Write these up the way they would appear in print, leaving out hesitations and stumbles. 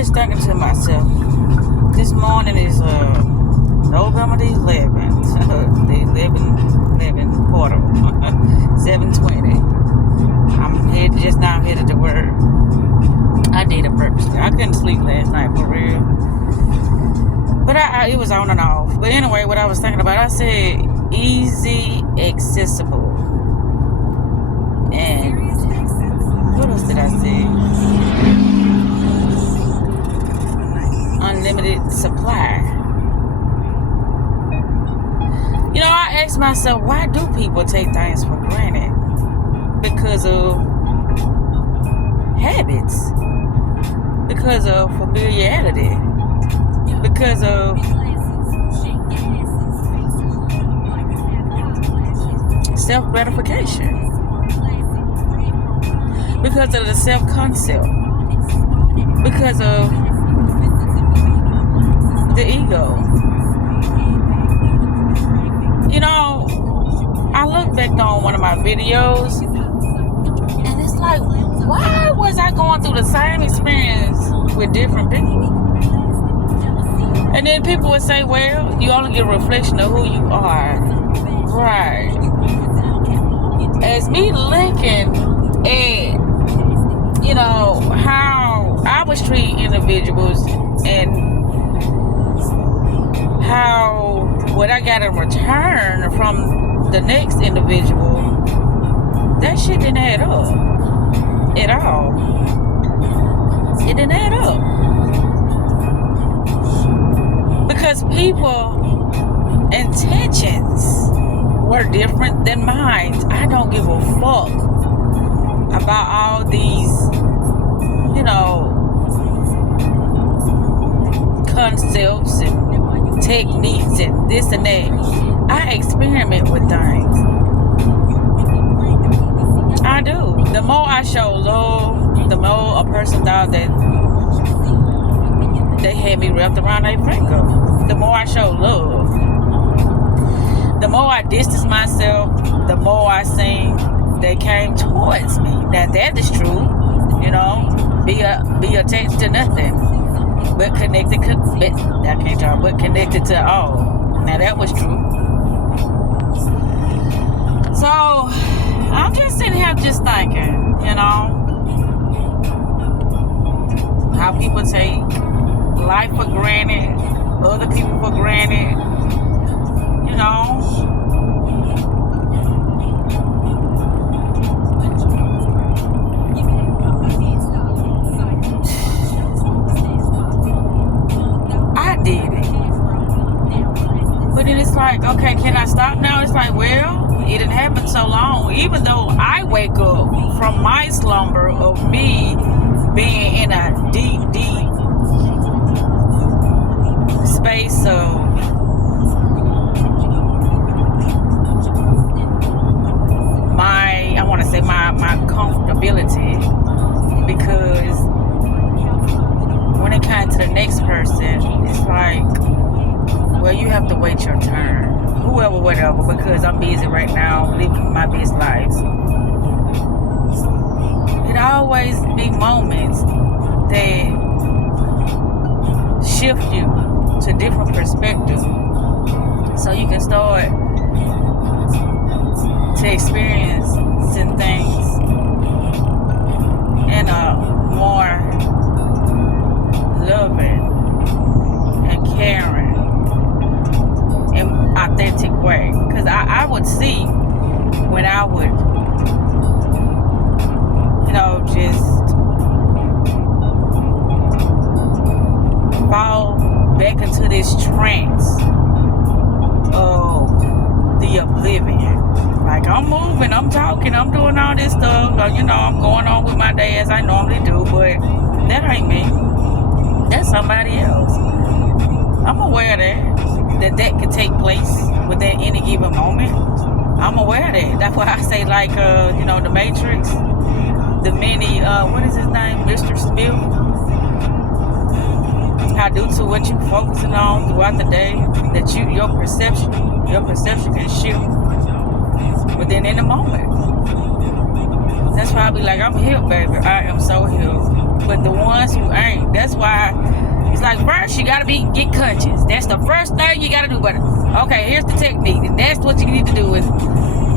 just thinking to myself, this morning is November the 11th, the 11 quarter, 7:20. I'm just now headed to work. I did it purposely. I couldn't sleep last night for real. But it was on and off. But anyway, what I was thinking about, I said easy, accessible. And what else did I say? Unlimited supply. You know, I asked myself, why do people take things for granted? Because of habits. Because of familiarity. Because of self-gratification. Because of the self-concept. Because of the ego. You know, I look back on one of my videos and it's like, why was I going through the same experience with different people? And then people would say, well, you only get a reflection of who you are. Right. As me looking at, you know, how I was treating individuals and how what I got in return from the next individual, that shit didn't add up at all. It didn't add up. Because people intentions were different than mine. I don't give a fuck about all these, you know, concepts and techniques and this and that. I experiment with things. I do. The more I show love, the more a person thought that they had me wrapped around their finger. The more I show love, the more I distance myself, the more I seen they came towards me. Now that is true, you know. Be attached to nothing, but connected. But connected to all. Now that was true. So I'm just sitting here just thinking, you know, how people take life for granted, other people for granted, you know. I did it. But then it's like, okay, can I stop now? It's like, well, it didn't happen so long. Even though I wake up from my slumber of me being in a deep, deep space of my comfortability, because when it comes to the next person, it's like, well, you have to wait your turn, whoever, whatever, because I'm busy right now living my best life. It always be moments that shift you to different perspectives, so you can start to experience some things in a more loving and caring and authentic way. Because I would see when I would, you know, just fall back into this trance of the oblivion. Like, I'm moving, I'm talking, I'm doing all this stuff. You know, I'm going on with my day as I normally do, but that ain't me. That's somebody else. I'm aware of that can take place within any given moment. I'm aware of that. That's why I say, like, you know, the Matrix, the mini, what is his name? Mr. Smith. How due to what you focusing on throughout the day, that your perception can shift within in the moment. That's why I be like, I'm healed, baby. I am so healed. But the one ones who ain't. That's why it's like, first you gotta get conscious. That's the first thing you gotta do. But okay, here's the technique, and that's what you need to do. Is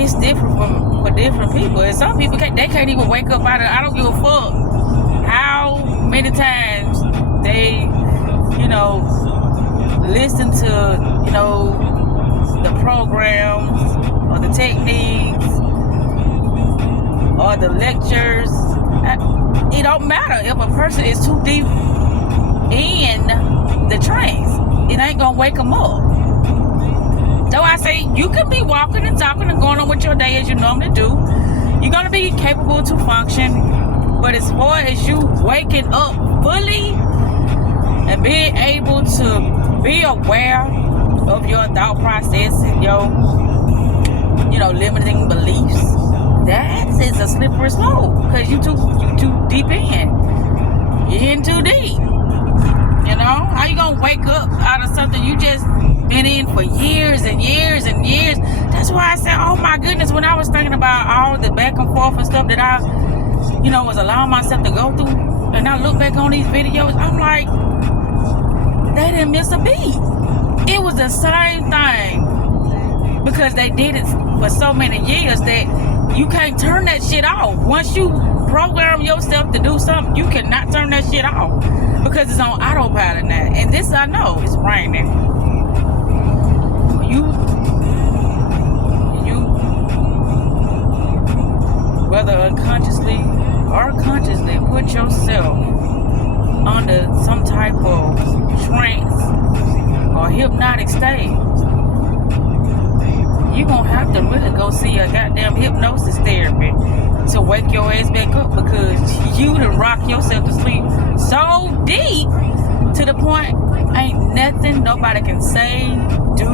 it's different for different people, and some people they can't even wake up out of. I don't give a fuck how many times they, listen to, the programs or the techniques or the lectures. It don't matter if a person is too deep in the trance. It ain't gonna wake them up. So I say you can be walking and talking and going on with your day as you normally do. You're gonna be capable to function, but as far as you waking up fully and being able to be aware of your thought process and your, limiting beliefs, that is a slippery slope because you too deep in. You're in too deep. How you gonna wake up out of something you just been in for years and years and years? That's why I said, oh my goodness, when I was thinking about all the back and forth and stuff that I, was allowing myself to go through, and I look back on these videos, I'm like, they didn't miss a beat. It was the same thing because they did it for so many years that you can't turn that shit off. Once you program yourself to do something, you cannot turn that shit off because it's on autopilot now. And this I know, it's raining. You whether unconsciously or consciously put yourself under some type of trance or hypnotic state, you're gonna have to really go see a goddamn hypnosis therapy to wake your ass back up because you done rock yourself to sleep so deep to the point ain't nothing nobody can say, do,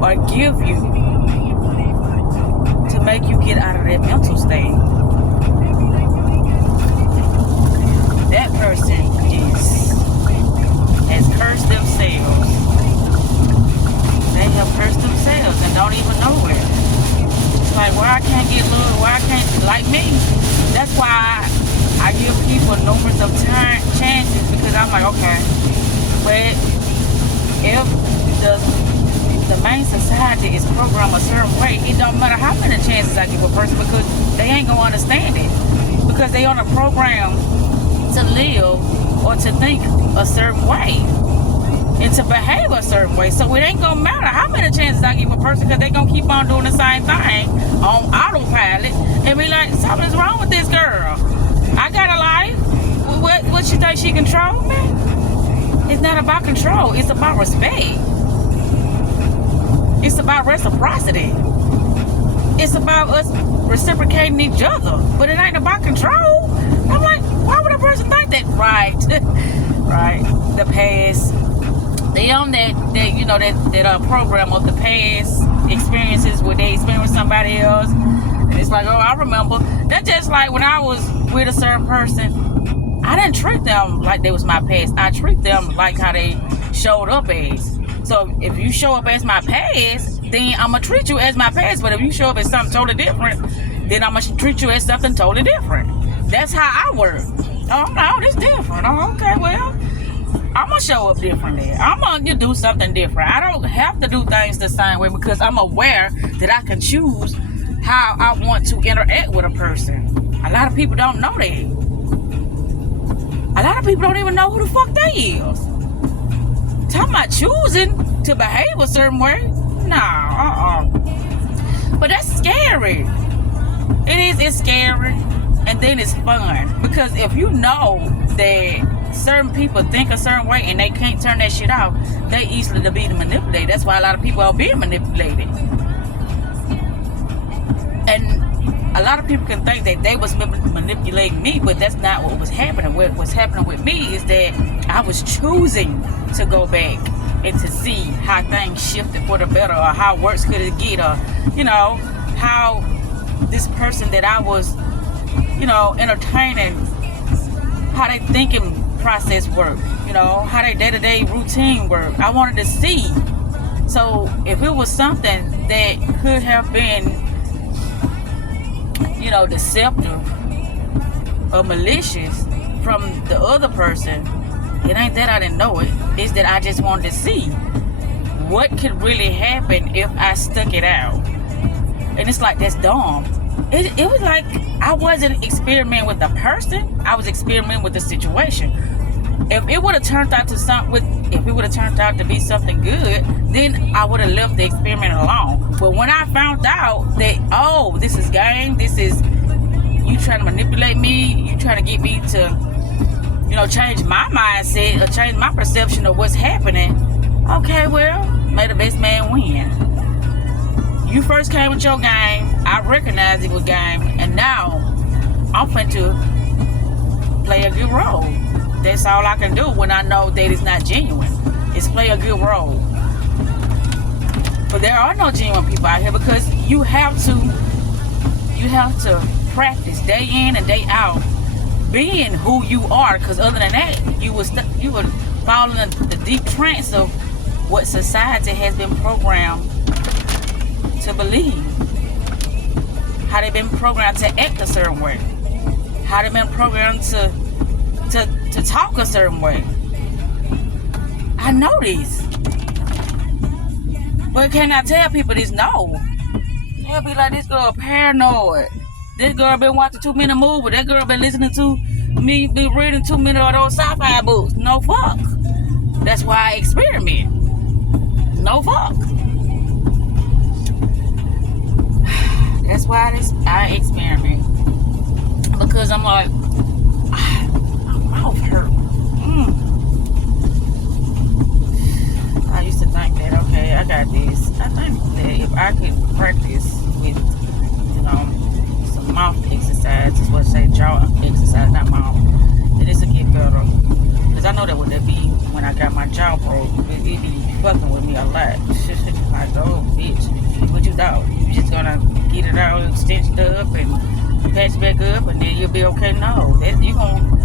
or give you to make you get out of that mental state. That person has cursed themselves. They have cursed themselves and don't even know it. It's like, why I can't get love? Why I can't, like me? That's why I give people numerous of chances because I'm like, okay, but if the main society is programmed a certain way, it don't matter how many chances I give a person because they ain't gonna understand it because they on a program to live or to think a certain way and to behave a certain way. So it ain't gonna matter how many chances I give a person because they gonna keep on doing the same thing on autopilot and be like, something's wrong with this girl. I got a life. What she think she control me? It's not about control. It's about respect. It's about reciprocity. It's about us reciprocating each other. But it ain't about control. I'm like, why would a person think that? Right. Right. The past. They own that program of the past experiences where they experience somebody else. And it's like, oh, I remember. That's just like when I was with a certain person, I didn't treat them like they was my past. I treat them like how they showed up as. So if you show up as my past, then I'm going to treat you as my past. But if you show up as something totally different, then I'm going to treat you as something totally different. That's how I work. Oh, no, this different. Oh, okay, well, I'm going to show up differently. I'm going to do something different. I don't have to do things the same way because I'm aware that I can choose how I want to interact with a person. A lot of people don't know that. A lot of people don't even know who the fuck they is. Talking about choosing to behave a certain way? Nah, But that's scary. It's scary. And then it's fun. Because if you know that certain people think a certain way and they can't turn that shit off, they easily to be manipulated. That's why a lot of people are being manipulated. And a lot of people can think that they was manipulating me, but that's not what was happening. What was happening with me is that I was choosing to go back and to see how things shifted for the better, or how worse could it get, or how this person that I was entertaining, how they thinking process worked, how their day-to-day routine worked. I wanted to see. So if it was something that could have been deceptive or malicious from the other person, it ain't that I didn't know it. It's that I just wanted to see what could really happen if I stuck it out. And it's like, that's dumb. It was like I wasn't experimenting with the person. I was experimenting with the situation. If it would have turned out to be something good, then I would have left the experiment alone. But when I found out that, oh, this is game, this is you trying to manipulate me, you trying to get me to, change my mindset or change my perception of what's happening. Okay, well, may the best man win. You first came with your game, I recognized it was game, and now I'm finna to play a good role. That's all I can do when I know that it's not genuine. It's play a good role. But there are no genuine people out here because you have to practice day in and day out being who you are. Because other than that, you would fall in the deep trance of what society has been programmed to believe. How they've been programmed to act a certain way. How they've been programmed to talk a certain way. I know this. But can I tell people this? No. They'll be like, this girl paranoid. This girl been watching too many movies. That girl been listening to me, be reading too many of those sci-fi books. No fuck. That's why I experiment. No fuck. That's why I experiment. Because I'm like, my mouth hurt. I used to think that, okay, I got this. I think that if I could practice with, some mouth exercises, let's say jaw exercise, not mouth, then this will get better. Because I know that would be when I got my jaw broke, it be fucking with me a lot. Like, oh, bitch, what you thought? You just gonna get it all stitched up and patch back up and then you'll be okay? No, that you gonna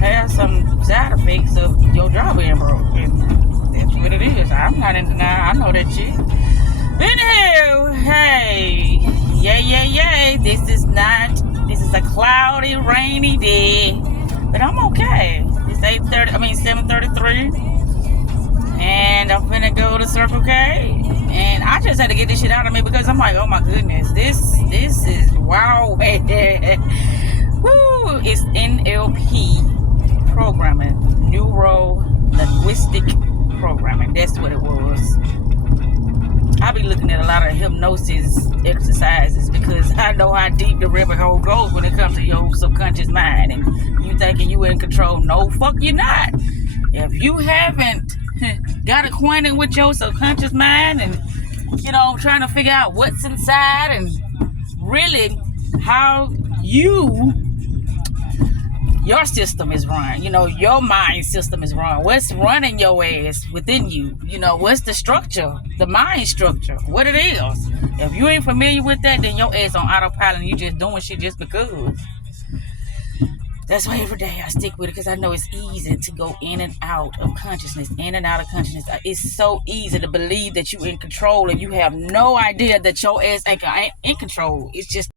have some side effects of your jaw being broke. And that's what it is. I'm not in denial. I know that shit. Anywho, hey, yay. This is a cloudy, rainy day, but I'm okay. It's 7:33. And I'm finna go to Circle K, and I just had to get this shit out of me because I'm like, oh my goodness, this is wow. Woo! It's NLP programming, neuro-linguistic programming. That's what it was. I be looking at a lot of hypnosis exercises because I know how deep the rabbit hole goes when it comes to your subconscious mind, and you thinking you in control. No, fuck, you're not. If you haven't got acquainted with your subconscious mind and trying to figure out what's inside and really how your system is run, your mind system is run, what's running your ass within you, what's the structure, the mind structure, what it is. If you ain't familiar with that, then your ass on autopilot and you just doing shit just because. That's why every day I stick with it, because I know it's easy to go in and out of consciousness, in and out of consciousness. It's so easy to believe that you're in control and you have no idea that your ass ain't in control. It's just